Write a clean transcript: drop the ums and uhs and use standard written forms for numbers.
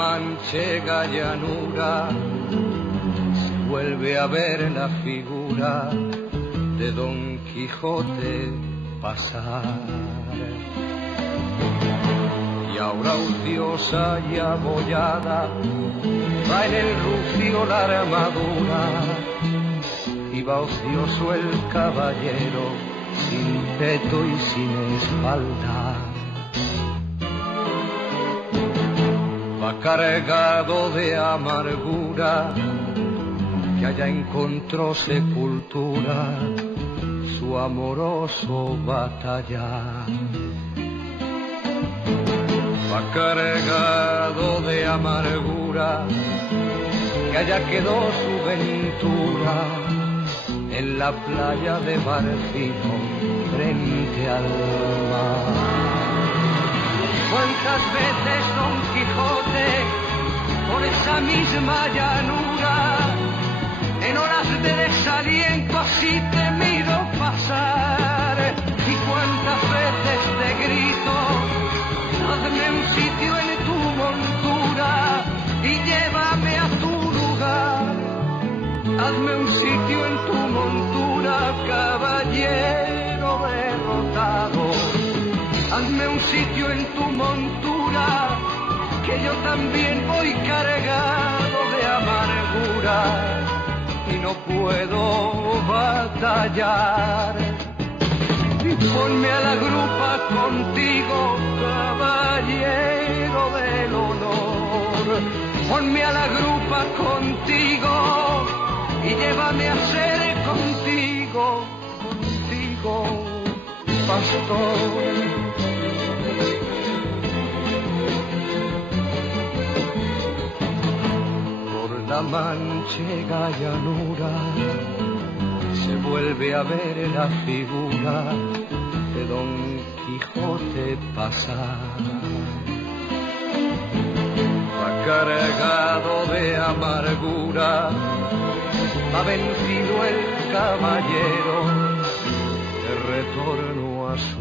manchega llanura se vuelve a ver la figura de Don Quijote pasar. Y ahora odiosa y abollada va en el rucio la armadura y va ocioso el caballero sin peto y sin espalda. Va cargado de amargura, que allá encontró sepultura su amoroso batallar. Va cargado de amargura, que allá quedó su ventura en la playa de Barcino frente al mar. ¿Cuántas veces Don Quijote por esa misma llanura en horas de desaliento así te miro pasar? Y cuántas veces te grito, hazme un sitio en tu montura y llévame a tu lugar. Hazme un sitio en tu montura, caballero derrotado. Hazme un sitio en tu montura, que yo también voy cargado de amargura y no puedo batallar. Ponme a la grupa contigo, caballero del honor. Ponme a la grupa contigo y llévame a ser contigo, pastor. La manchega llanura se vuelve a ver la figura de Don Quijote pasar. Va cargado de amargura, va vencido el caballero de retorno a su